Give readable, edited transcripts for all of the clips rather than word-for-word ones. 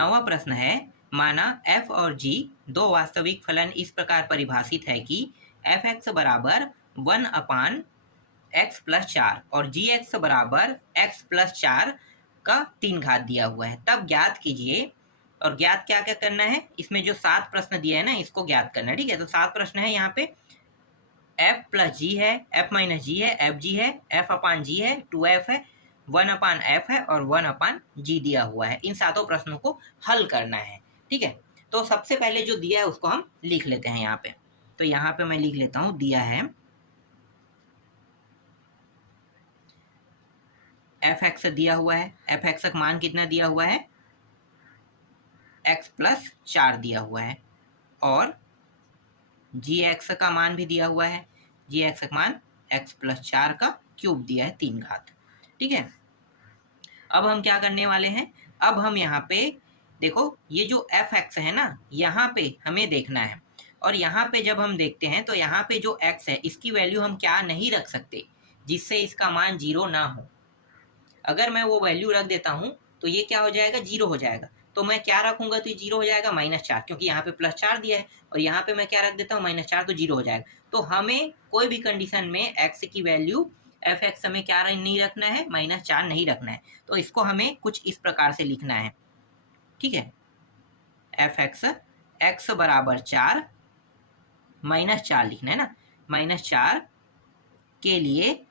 9वां प्रश्न है, माना f और g दो वास्तविक फलन इस प्रकार परिभाषित है कि f(x) बराबर 1/(x + 4) और g(x) बराबर x + 4 का 3 घात दिया हुआ है। तब ज्ञात कीजिए, और ज्ञात क्या क्या करना है, इसमें जो 7 प्रश्न दिया है ना, इसको ज्ञात करना है। ठीक है, तो 7 प्रश्न है यहाँ पे। f + g है, f - g है, fg है, f/g है, 2f है, 1/f है और 1/g दिया हुआ है। इन सातों प्रश्नों को हल करना है। ठीक है, तो सबसे पहले जो दिया है उसको हम लिख लेते हैं यहाँ पे। तो यहाँ पे मैं लिख लेता हूँ, दिया है f(x) दिया हुआ है। f(x) का मान कितना दिया हुआ है, x + 4 दिया हुआ है, और gx का मान भी दिया हुआ है। gx का मान x + 4 का क्यूब दिया है, 3 घात। ठीक है, अब हम क्या करने वाले हैं, अब हम यहाँ पे देखो, ये जो f(x) है ना, यहाँ पे हमें देखना है, और यहाँ पे जब हम देखते हैं तो यहाँ पे जो x है इसकी वैल्यू हम क्या नहीं रख सकते जिससे इसका मान 0 ना हो। अगर मैं वो वैल्यू रख देता हूँ तो ये क्या हो जाएगा, 0 हो जाएगा। तो मैं क्या रखूंगा तो ये 0 हो जाएगा, -4, क्योंकि यहाँ पे +4 दिया है, और यहाँ पे मैं क्या रख देता हूँ, -4, तो 0 हो जाएगा। तो हमें कोई भी कंडीशन में x की वैल्यू f(x) हमें क्या नहीं रखना है, -4 नहीं रखना है। तो इसको हमें कुछ इस प्रकार से लिखना है। ठीक है, f(x) x बराबर 4, -4 लिखना है ना, -4 के लिए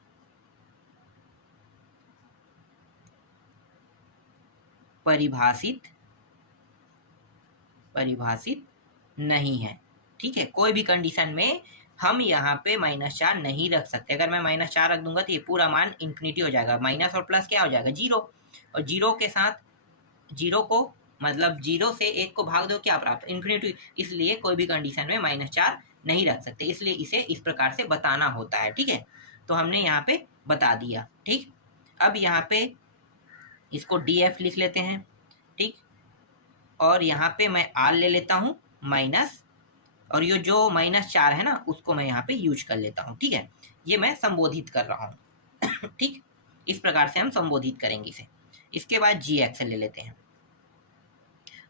परिभाषित नहीं है। ठीक है, कोई भी कंडीशन में हम यहाँ पे -4 नहीं रख सकते। अगर मैं -4 रख दूंगा तो ये पूरा मान इन्फिनिटी हो जाएगा, माइनस और प्लस क्या हो जाएगा, 0, और 0 के साथ 0 को मतलब 0 से 1 को भाग दो, क्या प्राप्त, इन्फिनिटी। इसलिए कोई भी कंडीशन में -4 नहीं रख सकते, इसलिए इसे इस प्रकार से बताना होता है। ठीक है, तो हमने यहाँ पे बता दिया। ठीक, अब यहाँ पे इसको df लिख लेते हैं। ठीक, और यहाँ पे मैं r ले लेता हूँ माइनस, और ये जो -4 है ना उसको मैं यहाँ पे यूज कर लेता हूँ। ठीक है, ये मैं संबोधित कर रहा हूँ। ठीक, इस प्रकार से हम संबोधित करेंगे इसे। इसके बाद gx ले लेते हैं,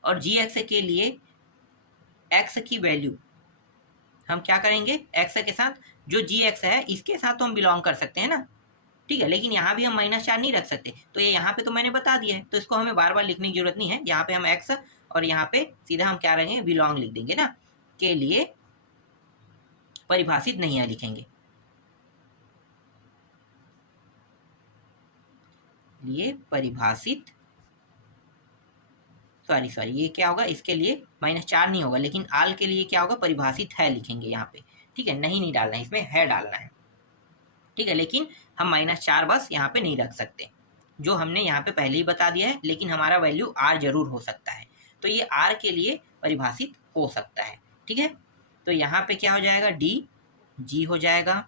और gx के लिए x की वैल्यू हम क्या करेंगे, x के साथ जो gx है इसके साथ तो हम बिलोंग कर सकते हैं ना। ठीक है, लेकिन यहाँ भी हम -4 नहीं रख सकते, तो ये यहाँ पे तो मैंने बता दिया है, तो इसको हमें बार बार लिखने की जरूरत नहीं है। यहाँ पे हम x और यहाँ पे सीधा हम क्या रहेंगे, बिलोंग लिख देंगे ना, के लिए परिभाषित नहीं है लिखेंगे, लिए परिभाषित, सॉरी ये क्या होगा, इसके लिए -4 नहीं होगा, लेकिन आल के लिए क्या होगा, परिभाषित है लिखेंगे यहाँ पे। ठीक है, नहीं डालना है, इसमें है डालना है। ठीक है, लेकिन हम -4 बस यहाँ पे नहीं रख सकते, जो हमने यहाँ पे पहले ही बता दिया है, लेकिन हमारा वैल्यू r जरूर हो सकता है, तो ये r के लिए परिभाषित हो सकता है। ठीक है, तो यहाँ पे क्या हो जाएगा, dg हो जाएगा।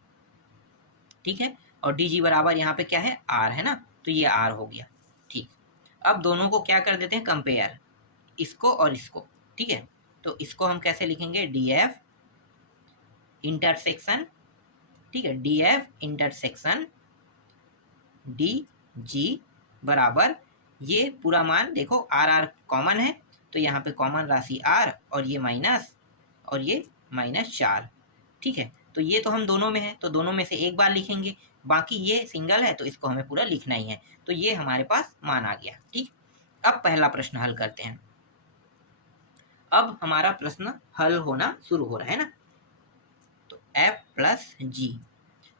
ठीक है, और dg बराबर यहाँ पे क्या है, r है ना, तो ये r हो गया। ठीक, अब दोनों को क्या कर देते हैं, कंपेयर, इसको और इसको। ठीक है, तो इसको हम कैसे लिखेंगे, df इंटरसेक्शन, ठीक है, df इंटरसेक्शन dg बराबर, ये पूरा मान देखो r कॉमन है, तो यहाँ पे कॉमन राशि r, और ये माइनस, और ये -4। ठीक है, तो ये तो हम दोनों में है, तो दोनों में से एक बार लिखेंगे, बाकी ये सिंगल है तो इसको हमें पूरा लिखना ही है। तो ये हमारे पास मान आ गया। ठीक, अब पहला प्रश्न हल करते हैं। अब हमारा प्रश्न हल होना शुरू हो रहा है ना, तो f + g,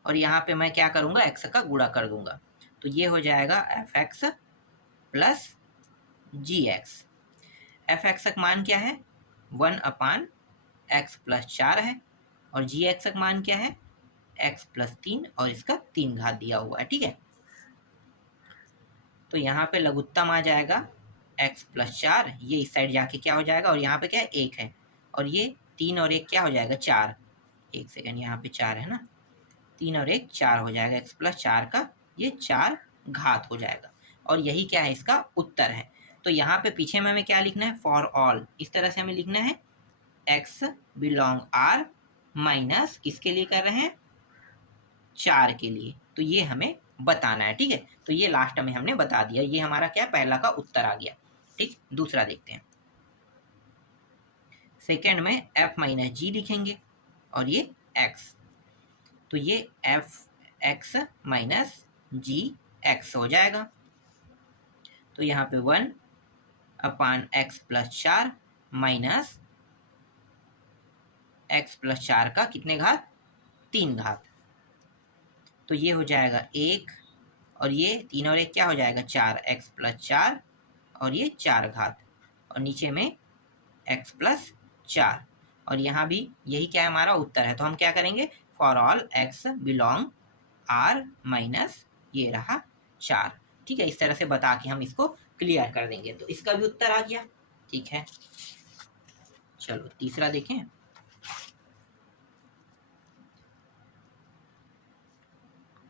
और यहाँ पे मैं क्या करूँगा, x का गुणा कर दूंगा, तो ये हो जाएगा f(x) + gx। f(x) का मान क्या है, 1/x + 4 है, और gx का मान क्या है, x + 3, और इसका 3 घात दिया हुआ है। ठीक है, तो यहाँ पे लघुत्तम आ जाएगा x + 4, ये इस साइड जाके क्या हो जाएगा, और यहाँ पे क्या है, 1 है, और ये 3 और 1 क्या हो जाएगा, 4। एक सेकेंड, यहाँ पे 4 है ना, 3 और 1 4 हो जाएगा, x + 4 का ये 4 घात हो जाएगा, और यही क्या है, इसका उत्तर है। तो यहाँ पे पीछे में हमें क्या लिखना है, फॉर ऑल, इस तरह से हमें लिखना है, x बिलोंग r माइनस किसके लिए कर रहे हैं, 4 के लिए, तो ये हमें बताना है। ठीक है, तो ये लास्ट में हमने बता दिया, ये हमारा क्या, पहला का उत्तर आ गया। ठीक, दूसरा देखते हैं। सेकेंड में एफ माइनस जी लिखेंगे और ये एक्स, तो ये एफ एक्स माइनस जी एक्स हो जाएगा। तो यहाँ पे 1/x plus 4 minus x plus 4 का कितने घात, 3 घात। तो ये हो जाएगा 1 और ये 3 और 1 क्या हो जाएगा 4x प्लस 4 और ये 4 घात और नीचे में x प्लस 4 और यहाँ भी यही क्या है हमारा उत्तर है। तो हम क्या करेंगे, for all x belong r minus ये रहा 4। ठीक है, इस तरह से बता के हम इसको क्लियर कर देंगे। तो इसका भी उत्तर आ गया। ठीक है, चलो तीसरा देखें।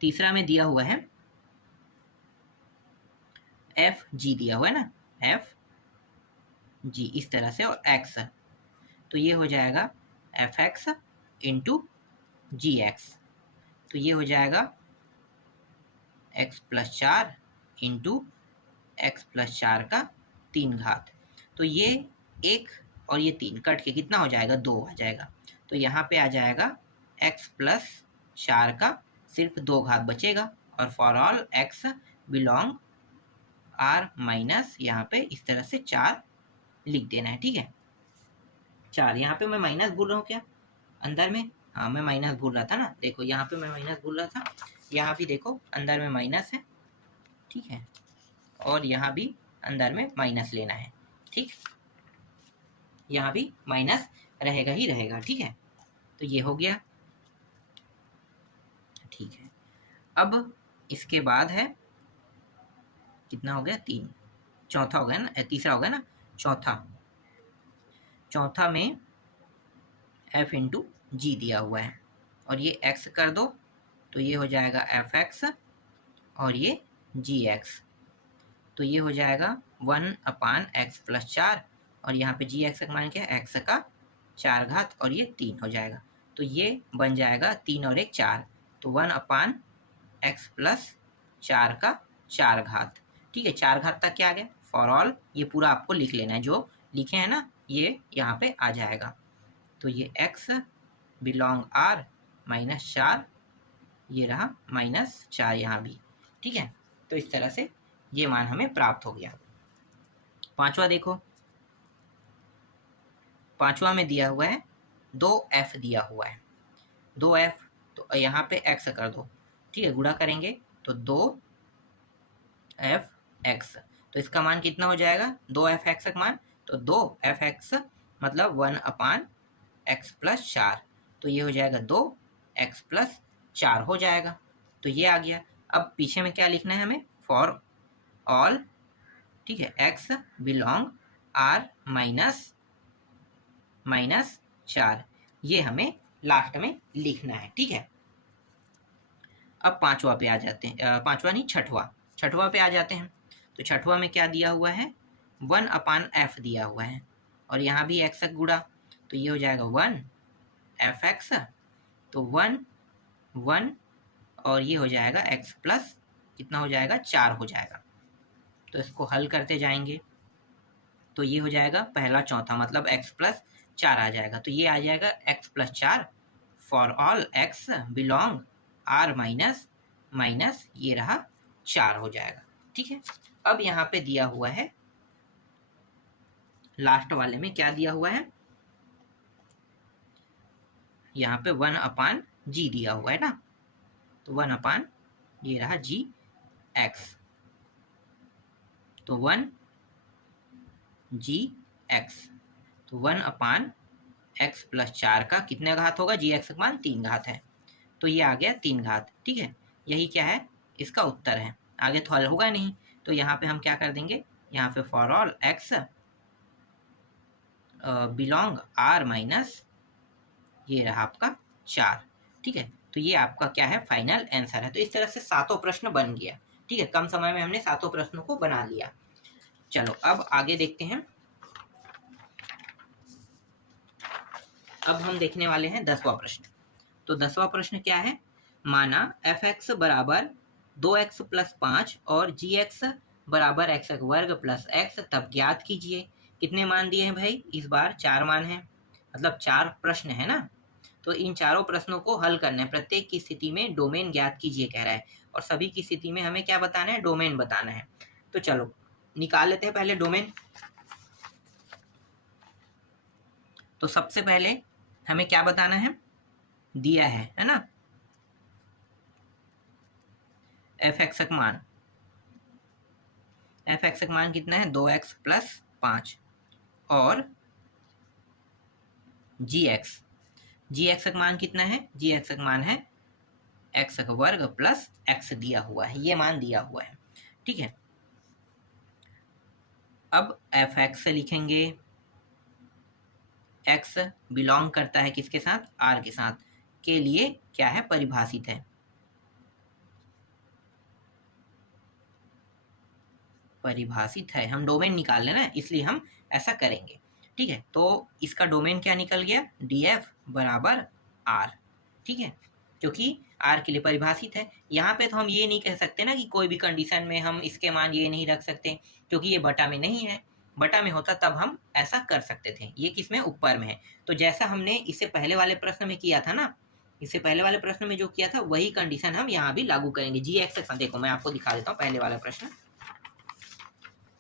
तीसरा में दिया हुआ है एफ जी दिया हुआ है ना, एफ जी इस तरह से और एक्स, तो ये हो जाएगा एफ एक्स इंटू जी एक्स, तो ये हो जाएगा x plus 4 into x plus 4 का 3 घात। तो ये 1 और ये 3 कट के कितना हो जाएगा 2 आ जाएगा। तो यहाँ पे आ जाएगा एक्स प्लस 4 का सिर्फ 2 घात बचेगा और for all x belong R minus यहाँ पे इस तरह से 4 लिख देना है। ठीक है, 4 यहाँ पे मैं माइनस भूल रहा हूँ क्या अंदर में, हाँ मैं माइनस भूल रहा था ना, देखो यहाँ पे मैं माइनस भूल रहा था, यहाँ भी देखो अंदर में माइनस है। ठीक है, और यहाँ भी अंदर में माइनस लेना है। ठीक, यहाँ भी माइनस रहेगा ही रहेगा। ठीक है, तो ये हो गया। ठीक है, अब इसके बाद है कितना हो गया 3, चौथा हो गया ना, तीसरा हो गया ना, चौथा में f इंटू जी दिया हुआ है और ये x कर दो तो ये हो जाएगा एफ एक्स और ये जी एक्स, तो ये हो जाएगा 1/x प्लस 4 और यहाँ पे जी एक्स का मान क्या है x का 4 घात और ये 3 हो जाएगा। तो ये बन जाएगा 3 और 1 4, तो 1/x प्लस 4 का 4 घात। ठीक है, 4 घात तक क्या आ गया, फॉर ऑल ये पूरा आपको लिख लेना है, जो लिखे हैं ना ये यहाँ पे आ जाएगा। तो ये x बिलोंग r माइनस 4, ये रहा माइनस 4 यहाँ भी। ठीक है, तो इस तरह से ये मान हमें प्राप्त हो गया। पांचवा देखो, पांचवा में दिया हुआ है 2f दिया हुआ है, 2f, तो यहाँ पे x कर दो। ठीक है, गुणा करेंगे तो 2f(x), तो इसका मान कितना हो जाएगा 2f(x) का मान, तो 2f(x) मतलब 1/x प्लस 4, तो ये हो जाएगा 2x प्लस 4 हो जाएगा। तो ये आ गया। अब पीछे में क्या लिखना है हमें, फॉर ऑल, ठीक है, x बिलोंग r माइनस 4, ये हमें लास्ट में लिखना है। ठीक है, अब पांचवा पे आ जाते हैं, पांचवा नहीं छठवा पे आ जाते हैं। तो छठवा में क्या दिया हुआ है 1/f दिया हुआ है और यहाँ भी x गुणा, तो ये हो जाएगा 1f(x), तो 1 और ये हो जाएगा x प्लस कितना हो जाएगा 4 हो जाएगा। तो इसको हल करते जाएंगे तो ये हो जाएगा पहला चौथा मतलब x प्लस 4 आ जाएगा, तो ये आ जाएगा x plus 4 for all x belong r minus ये रहा 4 हो जाएगा। ठीक है, अब यहाँ पे दिया हुआ है लास्ट वाले में क्या दिया हुआ है, यहाँ पे 1/g दिया हुआ है ना, तो 1/ ये रहा g x, तो 1g(x), तो 1/x प्लस 4 का कितने घात होगा, जी एक्स का मान 3 घात है, तो ये आ गया 3 घात। ठीक है, यही क्या है इसका उत्तर है, आगे तो हल होगा नहीं, तो यहाँ पे हम क्या कर देंगे, यहाँ पे for all x belong r minus ये रहा आपका 4। ठीक है, तो ये आपका क्या है फाइनल आंसर है। तो इस तरह से सातों प्रश्न बन गया। ठीक है, कम समय में हमने सातों प्रश्नों को बना लिया। चलो अब आगे देखते हैं। अब हम देखने वाले हैं 10वां प्रश्न। तो 10वां प्रश्न क्या है, माना f(x) बराबर 2x प्लस 5 और g(x) बराबर एक्स वर्ग प्लस एक्स, तब ज्ञात कीजिए। कितने मान दिए हैं भाई? इस बार 4 मान हैं, मतलब 4 प्रश्न है ना। तो इन चारों प्रश्नों को हल करना है। प्रत्येक की स्थिति में डोमेन ज्ञात कीजिए कह रहा है, और सभी की स्थिति में हमें क्या बताना है? डोमेन बताना है। तो चलो निकाल लेते हैं पहले डोमेन। तो सबसे पहले हमें क्या बताना है? दिया है ना, एफ एक्स का मान। एफ एक्स का मान कितना है? 2x प्लस 5, और जी एक्स, जी एक्स का मान कितना है? जी एक्स का मान है एक्स का वर्ग प्लस एक्स दिया हुआ है, ये मान दिया हुआ है, ठीक है। अब एफ एक्स लिखेंगे, एक्स बिलोंग करता है किसके साथ? आर के साथ, के लिए क्या है? परिभाषित है, परिभाषित है। हम डोमेन निकाल लेना, इसलिए हम ऐसा करेंगे, ठीक है। तो इसका डोमेन क्या निकल गया? डी एफ बराबर आर, ठीक है, क्योंकि आर के लिए परिभाषित है। यहाँ पे तो हम ये नहीं कह सकते ना कि कोई भी कंडीशन में हम इसके मान ये नहीं रख सकते, क्योंकि ये बटा में नहीं है। बटा में होता तब हम ऐसा कर सकते थे, ये किस में? ऊपर में है। तो जैसा हमने इससे पहले वाले प्रश्न में किया था ना, इससे पहले वाले प्रश्न में जो किया था वही कंडीशन हम यहाँ भी लागू करेंगे। जी एक्स, देखो मैं आपको दिखा देता हूँ पहले वाला प्रश्न।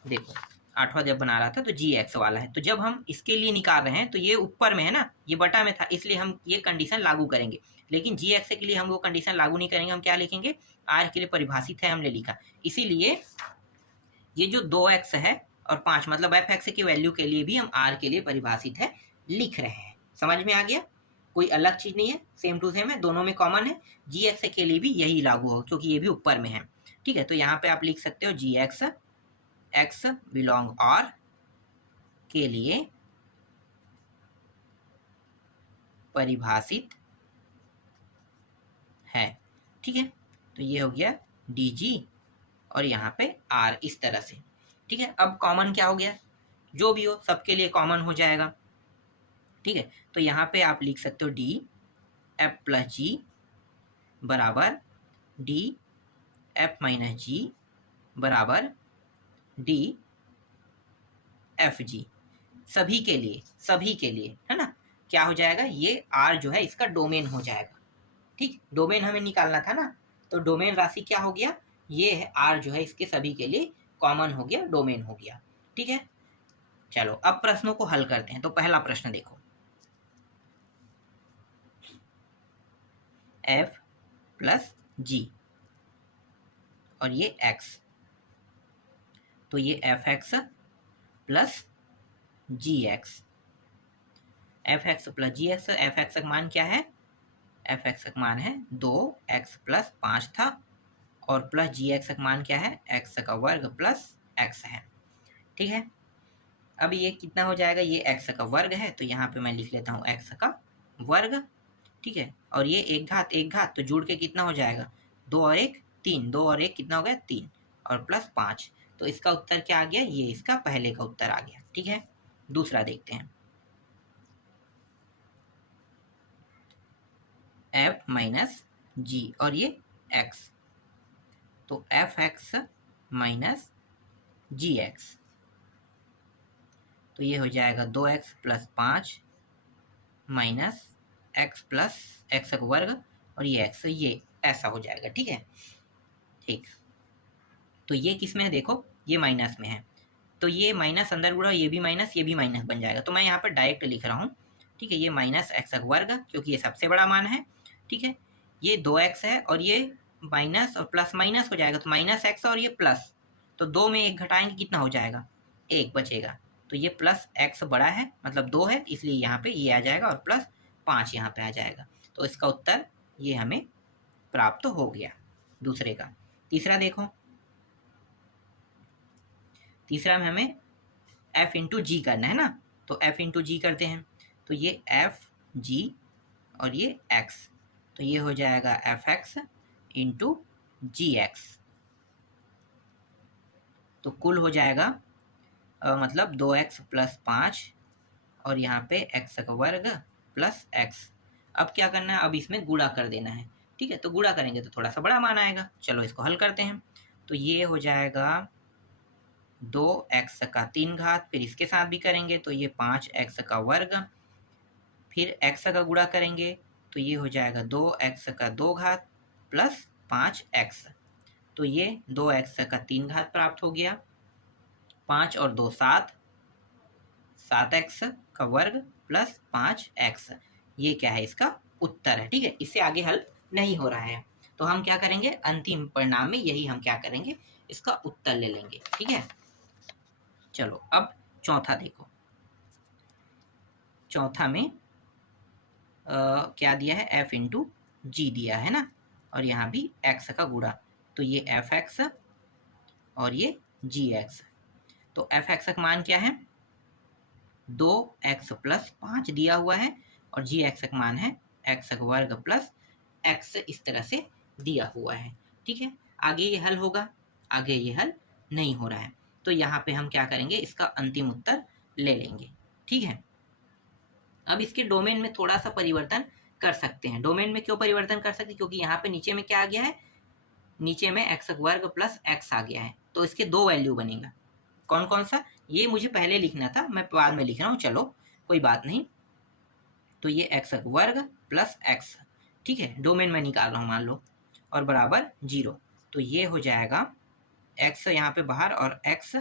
देखो 8वां जब बना रहा था तो जी एक्स वाला है, तो जब हम इसके लिए निकाल रहे हैं तो ये ऊपर में है ना, ये बटा में था, इसलिए हम ये कंडीशन लागू करेंगे। लेकिन जी एक्स के लिए हम वो कंडीशन लागू नहीं करेंगे, हम क्या लिखेंगे? आर के लिए परिभाषित है, हमने लिखा। इसीलिए ये जो 2x है और 5, मतलब एफ एक्स की वैल्यू के लिए भी हम आर के लिए परिभाषित है लिख रहे हैं। समझ में आ गया? कोई अलग चीज नहीं है, सेम टू सेम है, दोनों में कॉमन है। जी एक्स के लिए भी यही लागू हो, क्योंकि ये भी ऊपर में है, ठीक है। तो यहाँ पे आप लिख सकते हो जी एक्स, एक्स बिलोंग आर के लिए परिभाषित है, ठीक है। तो ये हो गया डी जी, और यहाँ पे आर, इस तरह से, ठीक है। अब कॉमन क्या हो गया? जो भी हो सबके लिए कॉमन हो जाएगा, ठीक है। तो यहाँ पे आप लिख सकते हो डी एफ प्लस जी बराबर डी एफ माइनस जी बराबर डी एफ जी, सभी के लिए, सभी के लिए, है ना। क्या हो जाएगा? ये आर जो है इसका डोमेन हो जाएगा, ठीक। डोमेन हमें निकालना था ना, तो डोमेन राशि क्या हो गया? ये है आर जो है इसके सभी के लिए कॉमन हो गया, डोमेन हो गया, ठीक है। चलो अब प्रश्नों को हल करते हैं। तो पहला प्रश्न देखो, एफ प्लस जी और ये एक्स, तो ये एफ एक्स प्लस जी एक्स, एफ एक्स प्लस जी एक्स। एफ एक्स का मान क्या है? एफ एक्स का मान है 2x प्लस 5 था, और प्लस जी एक्स का मान क्या है? एक्स का वर्ग प्लस एक्स है, ठीक है। अब ये कितना हो जाएगा? ये एक्स का वर्ग है, तो यहाँ पे मैं लिख लेता हूँ एक्स का वर्ग, ठीक है। और ये एक घात तो जुड़ के कितना हो जाएगा? 2 और 1 3, 2 और 1 कितना हो गया? 3, और प्लस 5। तो इसका उत्तर क्या आ गया? ये इसका पहले का उत्तर आ गया, ठीक है। दूसरा देखते हैं, एफ माइनस जी और ये एक्स, तो एफ एक्स माइनस जी एक्स, तो ये हो जाएगा 2x plus 5 minus x plus x का वर्ग और ये एक्स, ये ऐसा हो जाएगा, ठीक है। ठीक, तो ये किस में है? देखो ये माइनस में है, तो ये माइनस अंदर गुणा, ये भी माइनस बन जाएगा। तो मैं यहाँ पर डायरेक्ट लिख रहा हूँ, ठीक है। ये माइनस एक्स का वर्ग, क्योंकि ये सबसे बड़ा मान है, ठीक है। ये 2x है और ये माइनस और प्लस माइनस हो जाएगा, तो माइनस एक्स और ये प्लस, तो 2 में 1 घटाएंगे कितना हो जाएगा? 1 बचेगा। तो ये प्लस एक्स बड़ा है, मतलब 2 है, इसलिए यहाँ पे ये आ जाएगा, और प्लस 5 यहाँ पे आ जाएगा। तो इसका उत्तर ये हमें प्राप्त हो गया दूसरे का। तीसरा देखो, तीसरा में हमें एफ इंटू जी करना है ना, तो एफ इंटू जी करते हैं। तो ये एफ जी और ये एक्स, तो ये हो जाएगा एफ एक्स इंटू जी एक्स, तो कुल हो जाएगा मतलब 2x प्लस 5 और यहाँ पे x का वर्ग प्लस x। अब क्या करना है? अब इसमें गुणा कर देना है, ठीक है। तो गुणा करेंगे तो थोड़ा सा बड़ा मान आएगा। चलो इसको हल करते हैं। तो ये हो जाएगा 2x का 3 घात, फिर इसके साथ भी करेंगे तो ये 5x का वर्ग, फिर x का गुणा करेंगे तो ये हो जाएगा 2x का 2 घात प्लस 5x, तो ये 2x का 3 घात प्राप्त हो गया, 5 और 2 7, 7x का वर्ग प्लस 5x, ये क्या है इसका उत्तर है। ठीक है, इससे आगे हल नहीं हो रहा है, तो हम क्या करेंगे अंतिम परिणाम में यही हम क्या करेंगे इसका उत्तर ले लेंगे। ठीक है, चलो अब चौथा देखो, चौथा में क्या दिया है f इंटू जी दिया है ना, और यहाँ भी x का गुणा, तो ये fx और ये gx, तो fx का मान क्या है 2x प्लस 5 दिया हुआ है, और gx का मान है x का वर्ग प्लस x, इस तरह से दिया हुआ है। ठीक है, आगे ये हल होगा, आगे ये हल नहीं हो रहा है, तो यहाँ पे हम क्या करेंगे इसका अंतिम उत्तर ले लेंगे। ठीक है, अब इसके डोमेन में थोड़ा सा परिवर्तन कर सकते हैं। डोमेन में क्यों परिवर्तन कर सकते हैं, क्योंकि यहाँ पे नीचे में क्या आ गया है, नीचे में x वर्ग प्लस x आ गया है, तो इसके दो वैल्यू बनेगा। कौन कौन सा, ये मुझे पहले लिखना था, मैं बाद में लिख रहा हूँ, चलो कोई बात नहीं। तो ये x वर्ग प्लस x, ठीक है, डोमेन में निकाल रहा हूँ मान लो, और बराबर 0, तो ये हो जाएगा x यहाँ पे बाहर और x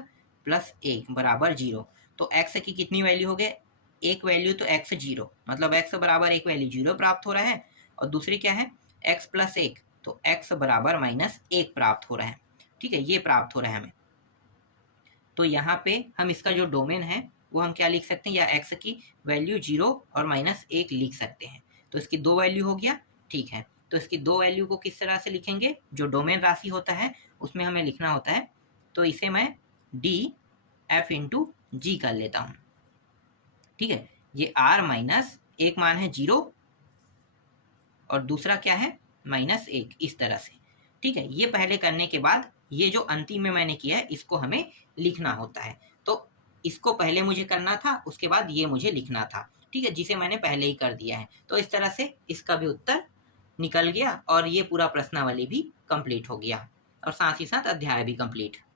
प्लस 1 बराबर 0। तो x की कितनी वैल्यू हो गए, एक वैल्यू, तो x 0, मतलब x बराबर एक वैल्यू 0 प्राप्त हो रहा है, और दूसरी क्या है x प्लस 1, तो x बराबर -1 प्राप्त हो रहा है। ठीक है, ये प्राप्त हो रहा है हमें, तो यहाँ पे हम इसका जो डोमेन है वो हम क्या लिख सकते हैं, या x की वैल्यू 0 और -1 लिख सकते हैं, तो इसकी दो वैल्यू हो गया। ठीक है, तो इसकी दो वैल्यू को किस तरह से लिखेंगे, जो डोमेन राशि होता है उसमें हमें लिखना होता है, तो इसे मैं डी एफ इंटू जी कर लेता हूँ। ठीक है, ये r माइनस एक मान है 0 और दूसरा क्या है -1, इस तरह से। ठीक है, ये पहले करने के बाद ये जो अंतिम में मैंने किया है इसको हमें लिखना होता है, तो इसको पहले मुझे करना था, उसके बाद ये मुझे लिखना था। ठीक है, जिसे मैंने पहले ही कर दिया है, तो इस तरह से इसका भी उत्तर निकल गया, और ये पूरा प्रश्नावली भी कंप्लीट हो गया, और साथ ही साथ अध्याय भी कंप्लीट।